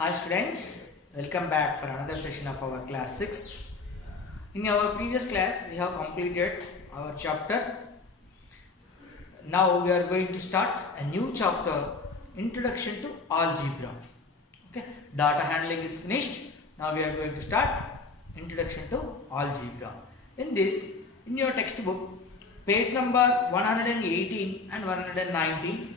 Hi students, welcome back for another session of our class 6. In our previous class, we have completed our chapter. Now we are going to start a new chapter, Introduction to Algebra. Okay, data handling is finished. Now we are going to start Introduction to Algebra. In this, in your textbook, page number 118 and 119,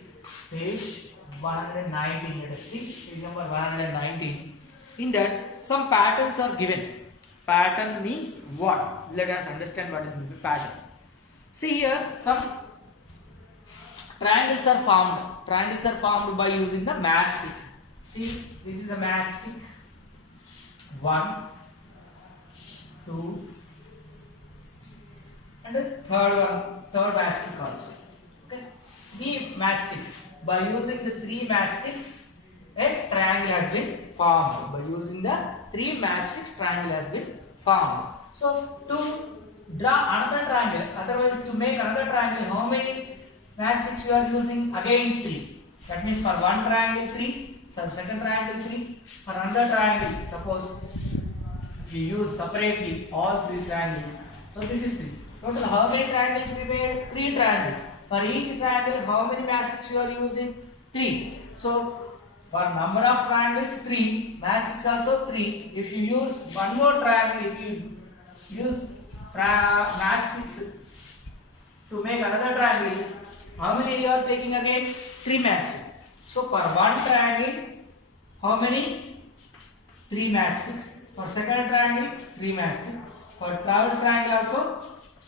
page 119, let us see, page number 119. In that, some patterns are given. Pattern means what? Let us understand what is pattern. See here, some triangles are formed. Triangles are formed by using the matchstick. See, this is a matchstick. 1, 2, and the third matchstick also. Okay, the matchsticks. By using the three matchsticks, a triangle has been formed. By using the three matchsticks, triangle has been formed. So to draw another triangle, otherwise to make another triangle, how many matchsticks you are using? Again 3. That means for one triangle 3, some second triangle 3, for another triangle, suppose if you use separately all three triangles. So this is 3. Total how many triangles we made? 3 triangles. For each triangle, how many matchsticks you are using? 3. So, for number of triangles, 3. Matchsticks also 3. If you use one more triangle, if you use matchsticks to make another triangle, how many you are taking again? 3 matchsticks. So, for one triangle, how many? 3 matchsticks. For second triangle, 3 matchsticks. For third triangle also,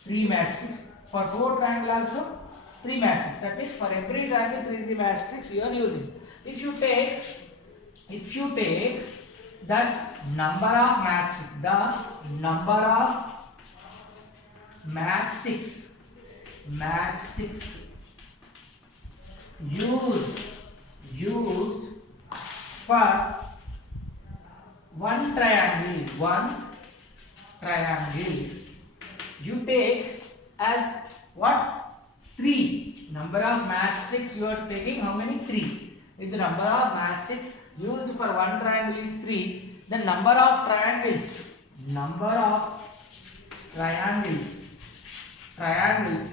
3 matchsticks. For fourth triangle also, 3 matchsticks. That means for every triangle 3 matchsticks you are using. If you take the number of matchsticks used for one triangle, you take as what? 3. Number of matchsticks you are taking, how many? 3. If the number of matchsticks used for one triangle is 3, the number of triangles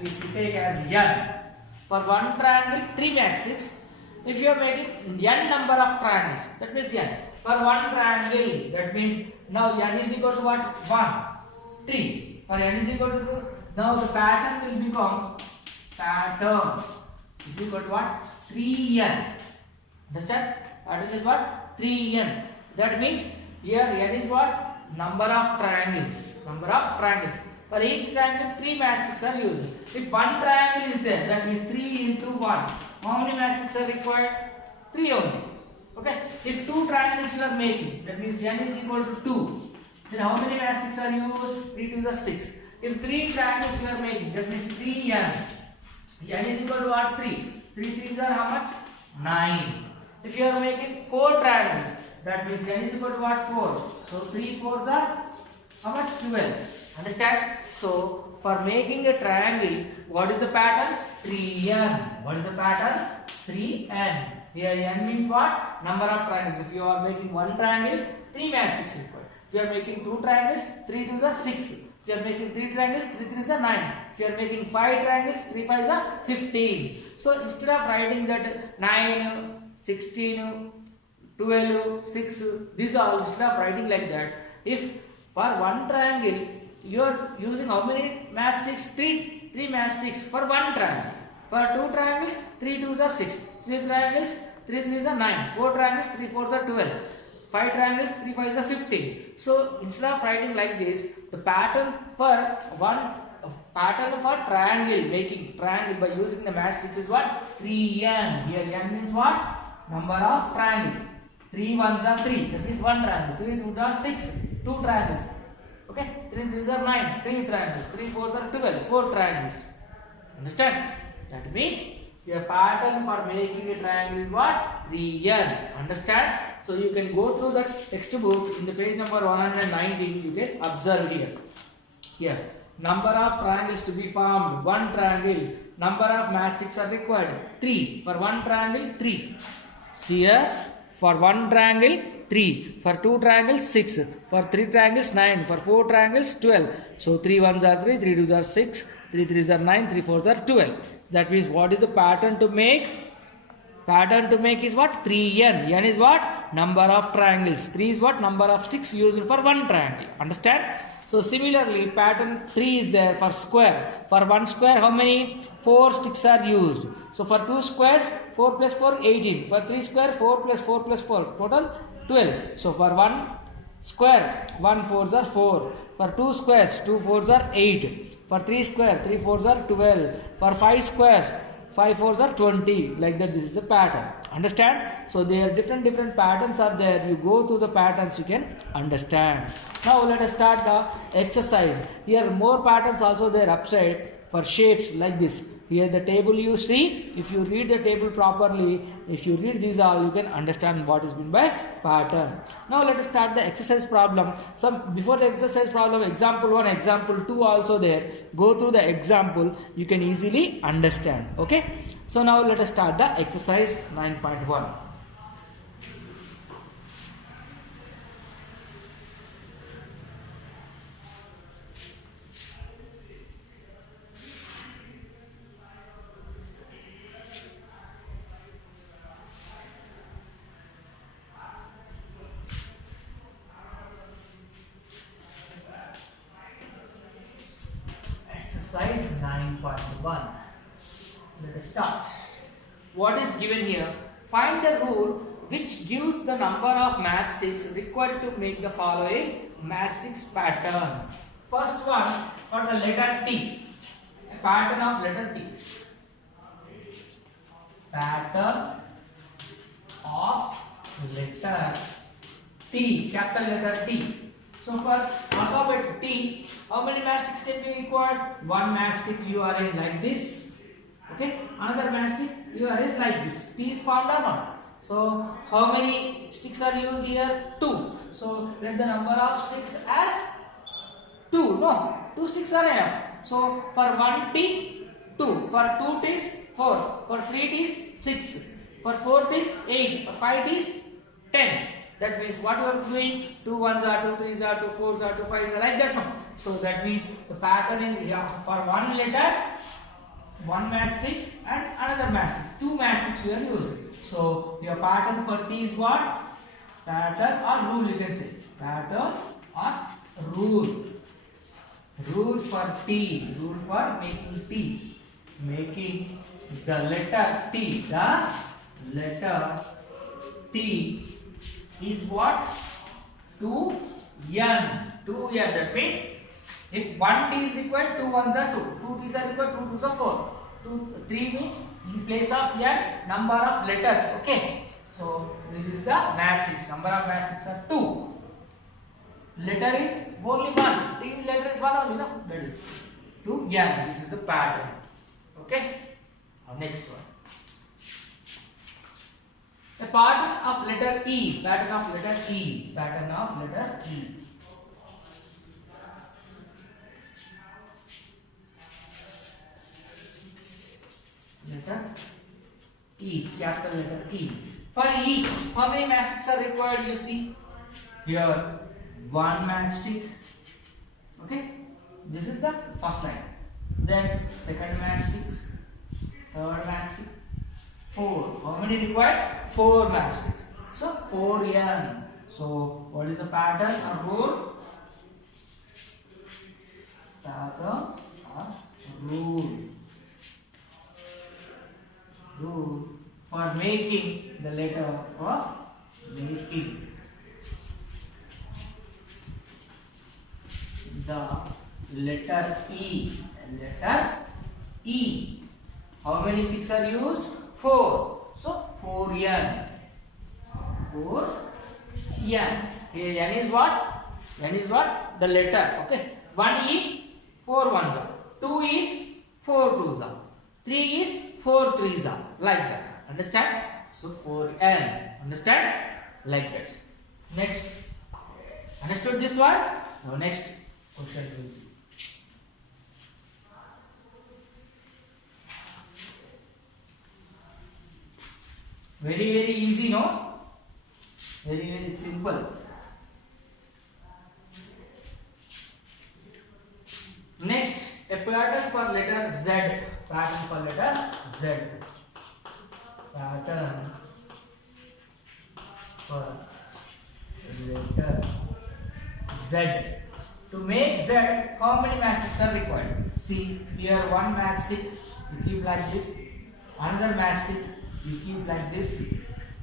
if you take as n. For one triangle 3 matchsticks. If you are making n number of triangles, that means n. For one triangle, that means now n is equal to what? 1, 3. For n is equal to, now the pattern will become pattern is equal to what? 3n. Understand? Pattern is what? 3n. That means here n is what? Number of triangles. For each triangle 3 matchsticks are used. If one triangle is there, that means 3 into 1. How many matchsticks are required? 3 only. Okay. If 2 triangles you are making, that means n is equal to 2. Then how many matchsticks are used? 3 2s are 6. If 3 triangles you are making, that means 3n. n is equal to what? 3. 3 3s are how much? 9. If you are making 4 triangles, that means n is equal to what? 4. So 3 4s are how much? 12. Understand? So for making a triangle, what is the pattern? 3n. What is the pattern? 3n. Here n means what? Number of triangles. If you are making one triangle, 3 matchsticks required. If you are making 2 triangles, 3 2s are 6. If you are making 3 triangles, 3 3s are 9. If you are making 5 triangles, 3 5s are 15. So instead of writing that 9, 16, 12, 6, these all, instead of writing like that, if for one triangle you are using how many matchsticks? 3 matchsticks for one triangle. For 2 triangles, 3 2s are 6. 3 triangles, 3 3s are 9. 4 triangles, 3 4s are 12. 5 triangles, 3 5s are 15. So instead of writing like this, the pattern for triangle, making triangle by using the matchsticks is what? 3n. Here n means what? Number of triangles. 3 1s are 3. That means one triangle. 3 2s are 6. 2 triangles. Okay. 3 3s are 9. 3 triangles. 3 4s are 12. 4 triangles. Understand? That means your pattern for making a triangle is what? 3n. Understand? So you can go through the textbook in the page number 119. You can observe here. Here, number of triangles to be formed. One triangle. Number of matchsticks are required. 3. For one triangle, 3. See here, For one triangle 3, for two triangles 6, for three triangles 9, for four triangles 12. So 3 ones are 3, 3 twos are 6, 3 threes are 9, 3 fours are 12. That means what is the pattern to make? Pattern to make is what? 3n. N is what? Number of triangles. 3 is what? Number of sticks used for one triangle. Understand? So similarly, pattern 3 is there for square. For one square, how many? 4 sticks are used. So for 2 squares, 4 plus 4, 18. For 3 square, 4 plus 4 plus 4, total 12. So for one square, 1 fours are 4. For 2 squares, 2 fours are 8. For 3 square, 3 fours are 12. For 5 squares, 5 fours are 20. Like that, this is a pattern. Understand? So there are different patterns are there. You go through the patterns, you can understand. Now let us start the exercise. Here more patterns also there upside for shapes like this. Here the table you see. If you read the table properly, if you read these all, you can understand what is meant by pattern. Now let us start the exercise problem. Before the exercise problem, example 1, example 2 also there. Go through the example, you can easily understand. Okay. So now let us start the exercise 9.1. Exercise 9.1. Let us start. What is given here? Find the rule which gives the number of matchsticks required to make the following matchsticks pattern. First one for the letter T. A pattern of letter T. Pattern of letter T. Capital letter T. So for alphabet T, how many matchsticks can be required? One matchstick you are in like this. Okay, another matchstick you are in like this. T is formed or not? So how many sticks are used here? 2. So let the number of sticks as 2. No, 2 sticks are enough. So for 1 T, 2. For 2 T is 4. For 3 T is 6. For 4 T is 8. For 5 T is 10. That means what you are doing? 2 ones are 2, 3s are 2, 4s are 2, 5s are like that. No. So that means the pattern is here for one letter, one matchstick and another matchstick. 2 matchsticks we are using. So your pattern for T is what? Pattern or rule you can say. Pattern or rule. Rule for T. Rule for making T. Making the letter T. The letter T is what? 2n. 2n. That means if 1 T is required, 2 ones are 2. 2 T's are required, 2 twos are 4. 3 means in place of n, number of letters. Okay. So this is the matchsticks. Number of matchsticks are 2. Letter is only 1. T letter is 1 only. No? That is 2n. This is the pattern. Okay. Next one. A pattern of letter E. Pattern of letter E. Pattern of letter E. Letter E. Capital letter E. For E, how many matchsticks are required? You see here, one matchstick. Okay. This is the first line. Then second matchstick, third matchstick. 4. How many required? 4 matchsticks. So 4n. So what is the pattern or rule? Pattern or rule. Rule for making the letter for making the letter E. Letter E. How many sticks are used? 4. So 4n. 4n. Here n is what? N is what? The letter. Okay. 1 is 4 ones are. 2 is 4 twos are. 3 is 4 threes are. Like that. Understand? So 4n. Understand? Like that. Next. Understood this one? Now next question we'll see. Very easy, no? Very simple. Next, a pattern for letter Z. Pattern for letter Z. Pattern for letter Z. To make Z, how many matchsticks are required? See, here one matchstick, you keep like this. Another matchstick, you keep like this.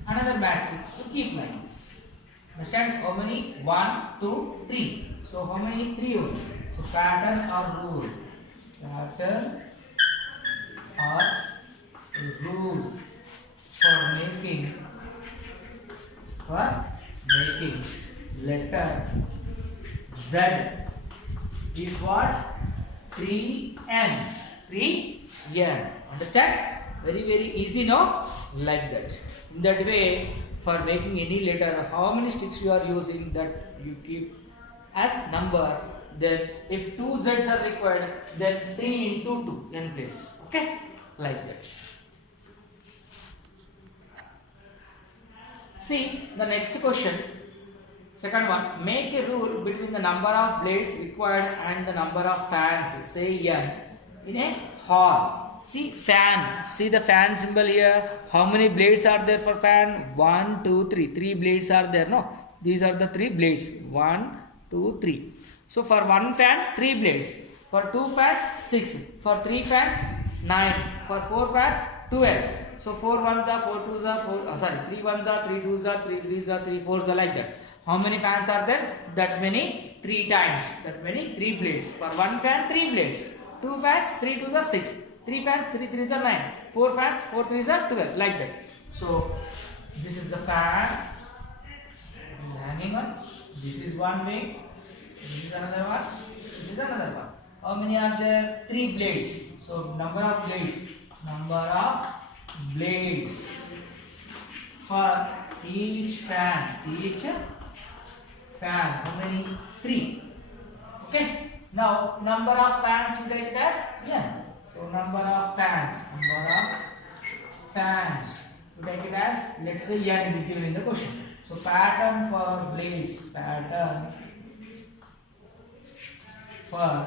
Another matchstick, you keep like this. Understand? How many? 1, 2, 3. So how many? 3 only. So pattern or rule. Pattern or rule for making letter Z is what? 3n. 3n. Understand? Very easy, no? Like that. In that way, for making any letter, how many sticks you are using, that you keep as number. Then if 2 z's are required, then 3 into 2 n place. Okay? Like that. See the next question. Second one, make a rule between the number of blades required and the number of fans, say n, in a hall. See fan, see the fan symbol here. How many blades are there for fan? 1, 2, 3. 3 blades are there, no? These are the 3 blades. 1, 2, 3. So for one fan, 3 blades. For 2 fans, 6. For 3 fans, 9. For 4 fans, 12. So 4 ones are 4 twos are 4. Sorry, 3 ones are 3 twos are 3 threes are 3 fours are, like that. How many fans are there? That many 3 times. That many 3 blades. For one fan, 3 blades. 2 fans, 3 twos are 6. 3 fans, 3 threes are 9. 4 fans, 4 threes are 12. Like that. So this is the fan. This is hanging on. This is one wing. This is another one. This is another one. How many are there? 3 blades. So number of blades. Number of blades for each fan. Each fan. How many? 3. Okay. Now number of fans we take it as n. So number of fans. Number of fans we take it as, let's say, n is given in the question. So pattern for blades. Pattern for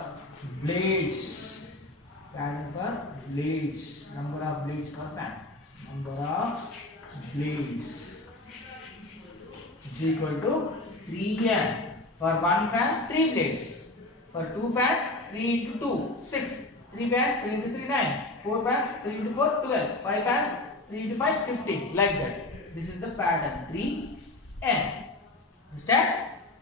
blades. Pattern for blades. Number of blades per fan. Number of blades is equal to 3n. For one fan, 3 blades. For 2 fans, 3 into 2, 6. 3 fans, 3 into 3, 9. 4 fans, 3 into 4, 12. 5 fans, 3 into 5, 15. Like that. This is the pattern. 3n. Understand?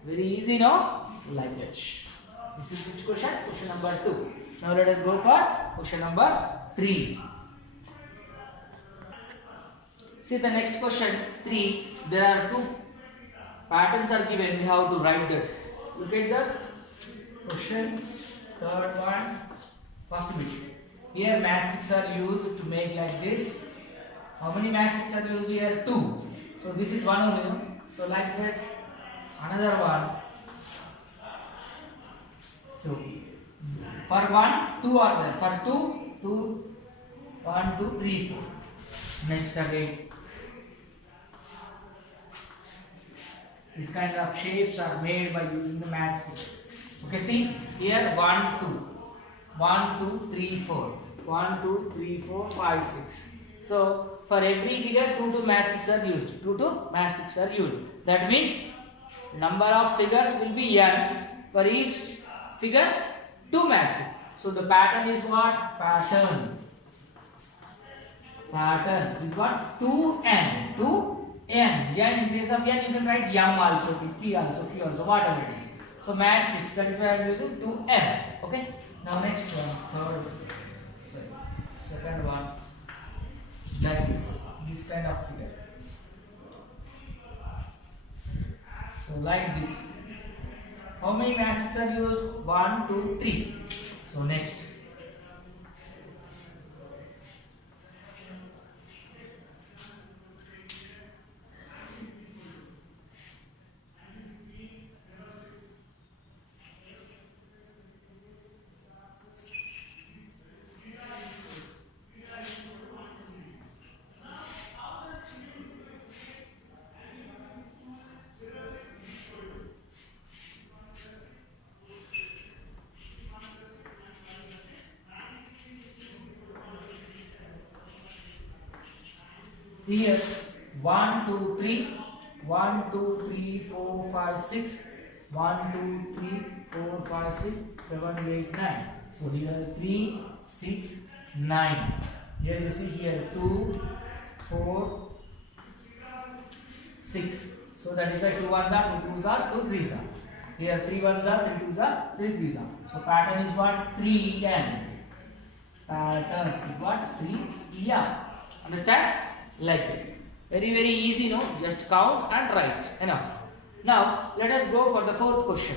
Very easy, no? Like that. This is which question? Question number 2. Now let us go for question number 3. See the next question 3. There are 2 patterns are given. We have to write that. Look at the question. Third one. First bit. Here matchsticks are used to make like this. How many matchsticks are used here? 2. So this is one only. So like that. Another one. So for 1, 2 are there. For 2, 2, 1, 2, 3, 4. Next again. These kind of shapes are made by using the matchsticks. Okay, see here 1, 2. 1, 2, 3, 4. 1, 2, 3, 4, 5, 6. So for every figure 2 matchsticks are used. 2 matchsticks are used. That means number of figures will be n. For each figure 2 matchsticks. So the pattern is what? Pattern. Pattern is what? 2n. 2n. n in place of n you can write m also, p also, q also, whatever it is. So matchsticks, that is why I am using 2m. Okay. Now next one, second one, like this kind of figure. So like this. How many matchsticks are used? 1, 2, 3. So next. See here, 1, 2, 3, 1, 2, 3, 4, 5, 6, 1, 2, 3, 4, 5, 6, 7, 8, 9. So here 3, 6, 9. Here you see here 2, 4, 6. So that is why 2 ones are, 2 twos are, 2 threes are. Here 3 ones are, 3 twos are, 3 threes are. So pattern is what? 3n. Pattern is what? 3n. Understand? Like it. Very easy, no? Just count and write. Enough. Now let us go for the fourth question.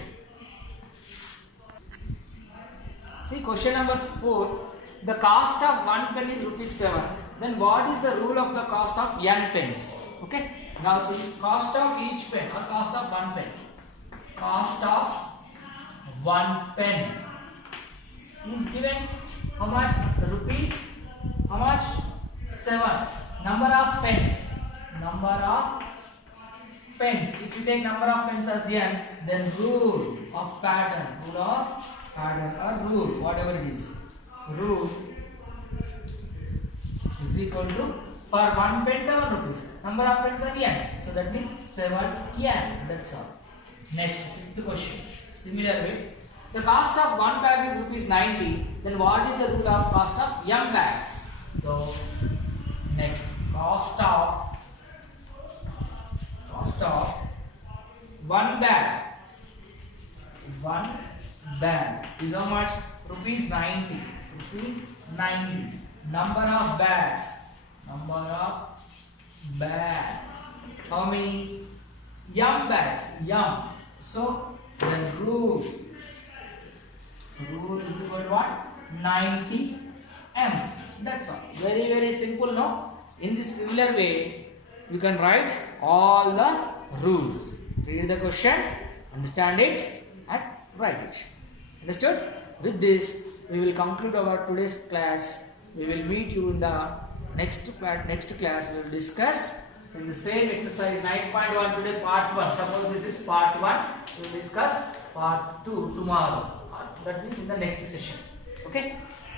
See, question number 4. The cost of 1 pen is rupees 7. Then what is the rule of the cost of n pens? Okay. Now see, cost of each pen or cost of 1 pen. Cost of 1 pen is given how much? Rupees. How much? 7. Number of pens. Number of pens. If you take number of pens as n, then rule of pattern. Rule of pattern or rule, whatever it is. Rule is equal to, for 1 pen 7 rupees. Number of pens are n. So that means 7n. That's all. Next, fifth question. Similar way. The cost of 1 bag is rupees 90. Then what is the rule of cost of m bags? So next, cost of 1 bag. 1 bag is how much? Rupees 90. Rupees 90. Number of bags. Number of bags. How many? M bags. M. So then rule is equal to what? 90 m. That's all. Very simple, no? In this similar way, you can write all the rules. Read the question, understand it, and write it. Understood? With this, we will conclude our today's class. We will meet you in the next class. We will discuss in the same exercise 9.1 today, part 1. Suppose this is part 1. We will discuss part 2 tomorrow. That means in the next session. Okay?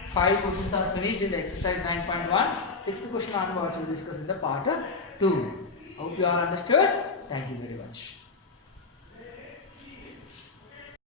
5 questions are finished in the exercise 9.1. 6th question onwards we will discuss in the part 2. Hope you all understood. Thank you very much.